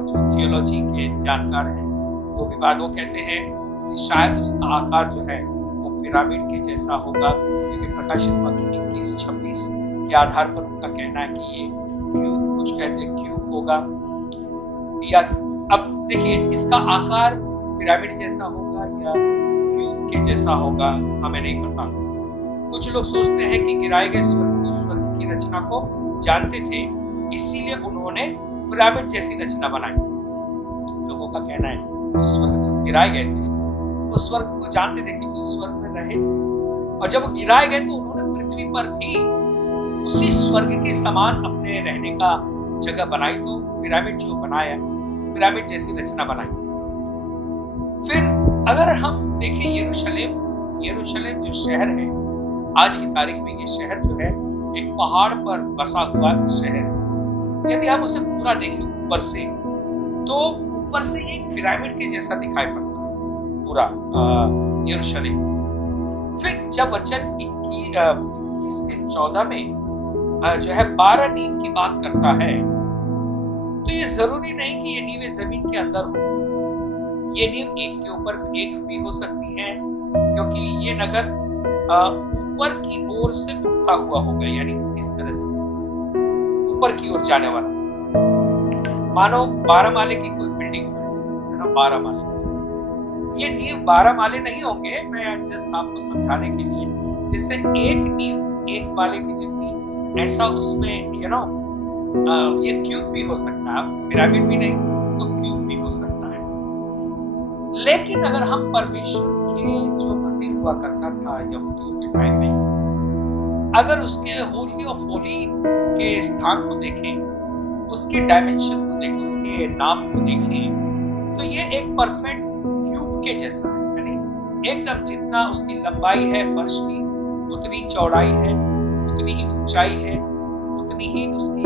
जो थियोलॉजी के जानकार हैं वो विवाद, वो कहते हैं कि शायद उसका आकार जो है वो पिरामिड के जैसा होगा, क्योंकि प्रकाशित वाक्य 21-26 के आधार पर उनका कहना है कि ये क्यूब, कुछ कहते हैं क्यूब होगा, या अब देखिए इसका आकार पिरामिड जैसा होगा या क्यूब के जैसा होगा, हमें नहीं पता। कुछ लोग सोचते हैं कि गिराए गए स्वर्गदूत स्वर्ग की रचना को जानते थे, इसीलिए उन्होंने पिरामिड जैसी रचना बनाई। लोगों का कहना है कि स्वर्गदूत गिराए गए थे, वो स्वर्ग को जानते थे क्योंकि स्वर्ग में रहे थे, और जब वो गिराए गए तो उन्होंने पृथ्वी पर भी उसी स्वर्ग के समान अपने रहने का जगह बनाई, तो पिरामिड जो बनाया, पिरामिड जैसी रचना बनाई। फिर अगर हम देखें यरूशलेम जो शहर है, आज की तारीख में ये शहर जो है एक पहाड़ पर बसा हुआ शहर है। यदि हम उसे पूरा देखें ऊपर से, तो ऊपर से ये पिरामिड के जैसा दिखाई पड़ता है पूरा यरूशलेम। फिर जब वचन 21-14 में जो है 12 नींव की बात करता है, तो ये जरूरी नहीं कि ये नींवें जमीन के अंदर हो, ये नींव एक के ऊपर एक भी हो सकती है, क्योंकि ये नगर ऊपर की ओर से उठता हुआ होगा, यानी इस तरह से ऊपर की ओर जाने वाला, मानो 12 माले की कोई बिल्डिंग हो, है ना, 12 माले की। ये नींव 12 माले नहीं होंगे, मैं जस्ट आपको समझाने के लिए, जिससे एक नींव 1 माले की जितनी, ऐसा उसमें ये क्यूब भी हो सकता है, पिरामिड भी नहीं तो क्यूब भी हो सकता है। लेकिन अगर हम परमेश्वर के जो मंदिर हुआ करता था यहूदियों के टाइम में, अगर उसके होली ऑफ होली के स्थान को देखें, उसके डायमेंशन को देखें, उसके नाप को देखें, तो ये एक परफेक्ट क्यूब के जैसा है, यानी एकदम जितना उसकी लंबाई है फर्श की, उतनी चौड़ाई है, उतनी ही ऊंचाई है, उतनी ही उसकी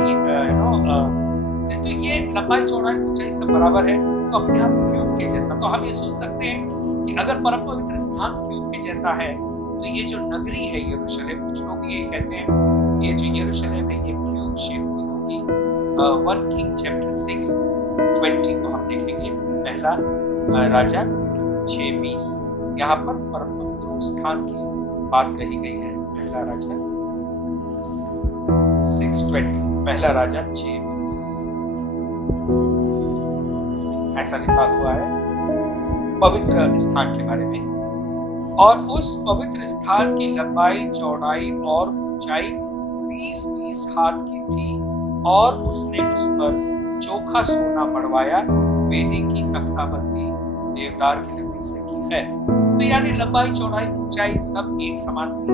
तो ये लंबाई चौड़ाई ऊंचाई सब बराबर है, तो अपने आप क्यूब के जैसा। तो हम ये सोच सकते हैं कि अगर परम पवित्र स्थान क्यूब के जैसा है, तो ये जो नगरी है यरूशलेम, कुछ लोग ये कहते हैं ये जो यरूशलेम है ये क्यूब शेप की होगी। 1 King chapter 6:20 को हम देखेंगे, पहला राजा 6:20, यहाँ पर परम पवित्र स्थान की बात कही गई है। पहला राजा 6:20, पहला राजा 6:20 ऐसा लिखा हुआ है पवित्र स्थान के बारे में। और उस पवित्र स्थान की लंबाई, चौड़ाई और ऊंचाई 20-20 हाथ की थी, और उसने उस पर चोखा सोना मढ़वाया, वेदी की तख्ताबंदी देवदार की लकड़ी से की है। तो यानी लंबाई, चौड़ाई, ऊंचाई सब एक समान थी।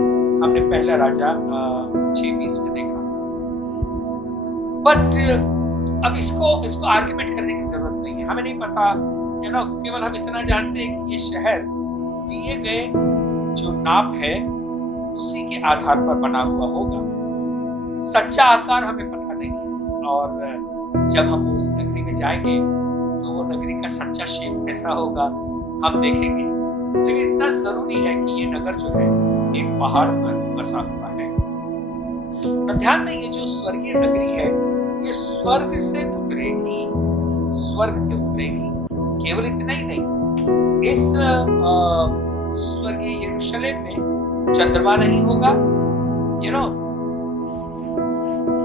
हमने पहला राजा 6:20 में देखा। बट अब इसको आर्गुमेंट करने की जरूरत नहीं है, हमें नहीं पता, केवल हम इतना जानते हैं कि ये शहर दिए गए जो नाप है उसी के आधार पर बना हुआ होगा। सच्चा आकार हमें पता नहीं है, और जब हम उस नगरी में जाएंगे तो वो नगरी का सच्चा शेप कैसा होगा हम देखेंगे। लेकिन इतना जरूरी है कि ये नगर जो है एक पहाड़ पर बसा हुआ है। तो ध्यान दें, ये जो स्वर्गीय नगरी है ये स्वर्ग से उतरेगी, स्वर्ग से उतरेगी। केवल इतना ही नहीं, इस स्वर्गीय यरूशलेम में चंद्रमा नहीं होगा,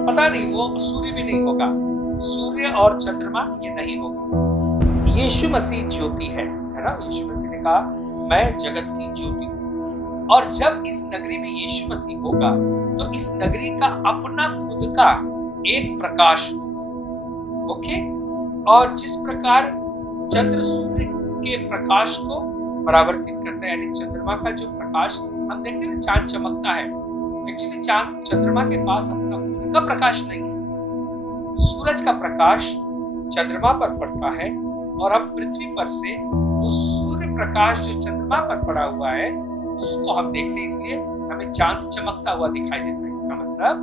पता नहीं, वो सूर्य भी नहीं होगा, सूर्य और चंद्रमा ये नहीं होगा। यीशु मसीह ज्योति है ना, यीशु मसीह ने कहा मैं जगत की ज्योति हूं। और जब इस नगरी में यीशु मसीह होगा तो इस नगरी का अपना खुद का एक प्रकाश होगा। ओके, और जिस प्रकार चंद्र सूर्य के प्रकाश को परावर्तित करता है, यानी चंद्रमा का जो प्रकाश हम देखते हैं, चांद चमकता है, एक्चुअली चांद चंद्रमा के पास अपना खुद का प्रकाश नहीं है। सूरज का प्रकाश चंद्रमा पर पड़ता है और हम पृथ्वी पर से उस सूर्य प्रकाश जो चंद्रमा पर पड़ा हुआ है उसको हम देखते हैं, इसलिए हमें चांद चमकता हुआ दिखाई देता है। इसका मतलब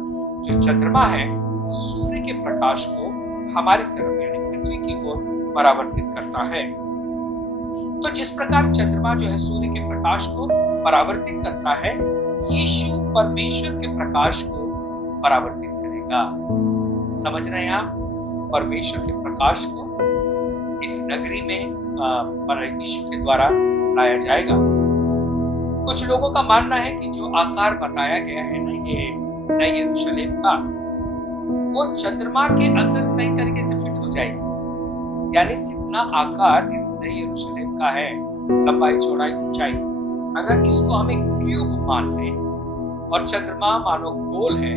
जो चंद्रमा है वो सूर्य के प्रकाश को हमारी तरफ यानी पृथ्वी की ओर परावर्तित करता है। तो जिस प्रकार चंद्रमा जो है सूर्य के प्रकाश को परावर्तित करता है, यीशु परमेश्वर के प्रकाश को परावर्तित करेगा। समझ रहे हैं आप? परमेश्वर के प्रकाश को इस नगरी में यीशु के द्वारा लाया जाएगा। कुछ लोगों का मानना है कि जो आकार बताया गया है ना ये नए यरूशलेम का, वो चंद्रमा के अंदर सही तरीके से फिट हो जाएगी। यानी जितना आकार इस नए यरूशलेम का है, लंबाई चौड़ाई ऊंचाई, अगर इसको हम एक क्यूब मान लें और चंद्रमा मानो गोल है,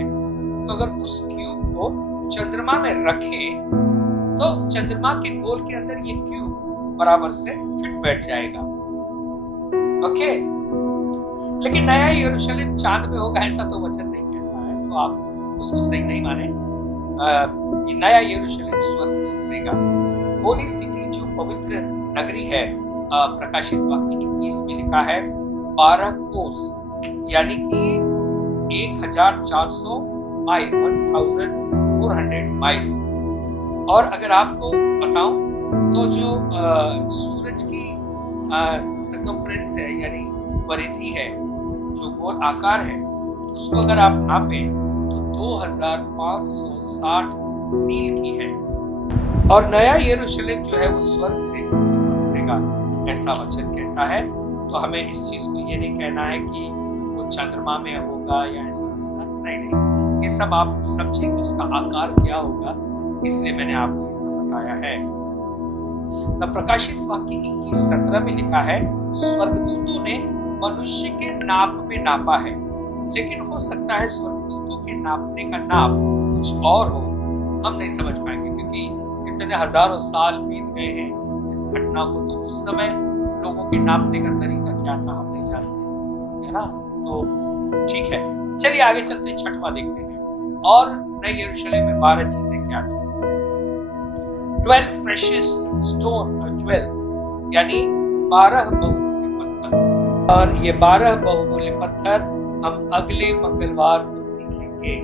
तो अगर उस क्यूब को चंद्रमा में रखें तो चंद्रमा के गोल के अंदर ये क्यूब बराबर से फिट बैठ जाएगा। ओके, लेकिन नया यरूशलेम चांद में होगा ऐसा तो वचन नहीं कहता है, तो आप उसको सही नहीं माने। नया यरूशलेम स्वर्ग से उतरेगा। होली सिटी जो पवित्र नगरी है, प्रकाशित वाक्य 21 में लिखा है 12 कोस यानी कि 1400 माइल 1400 माइल। और अगर आपको बताऊं तो जो सूरज की सर्कमफ्रेंस है यानी परिधि है, जो गोल आकार है, उसको अगर आप नापें तो 2560 मील की है। और नया यरूशलेम जो है वो स्वर्ग से उतरेगा ऐसा वचन कहता है। तो हमें इस चीज को ये नहीं कहना है कि वो चंद्रमा में होगा या ऐसा ऐसा, नहीं, ये सब आप समझे कि उसका आकार क्या होगा, इसलिए मैंने आपको ये सब बताया है। प्रकाशित वाक्य 21:17 में लिखा है स्वर्गदूतों ने मनुष्य के नाप में नापा है, लेकिन हो सकता है स्वर्गदूतों के नापने का नाप कुछ और हो, हम नहीं समझ पाएंगे क्योंकि इतने हजारों साल बीत गए हैं इस घटना को। तो उस समय लोगों के नापने का तरीका क्या था हम नहीं जानते, है ना। तो ठीक है, चलिए आगे चलते हैं, छठवां देखते हैं। और नए यरूशलेम में 12 चीजें क्या थी? 12 प्रेशियस स्टोन ज्वेल यानी 12 बहुमूल्य पत्थर। और ये 12 बहुमूल्य पत्थर हम अगले मंगलवार को सीखेंगे।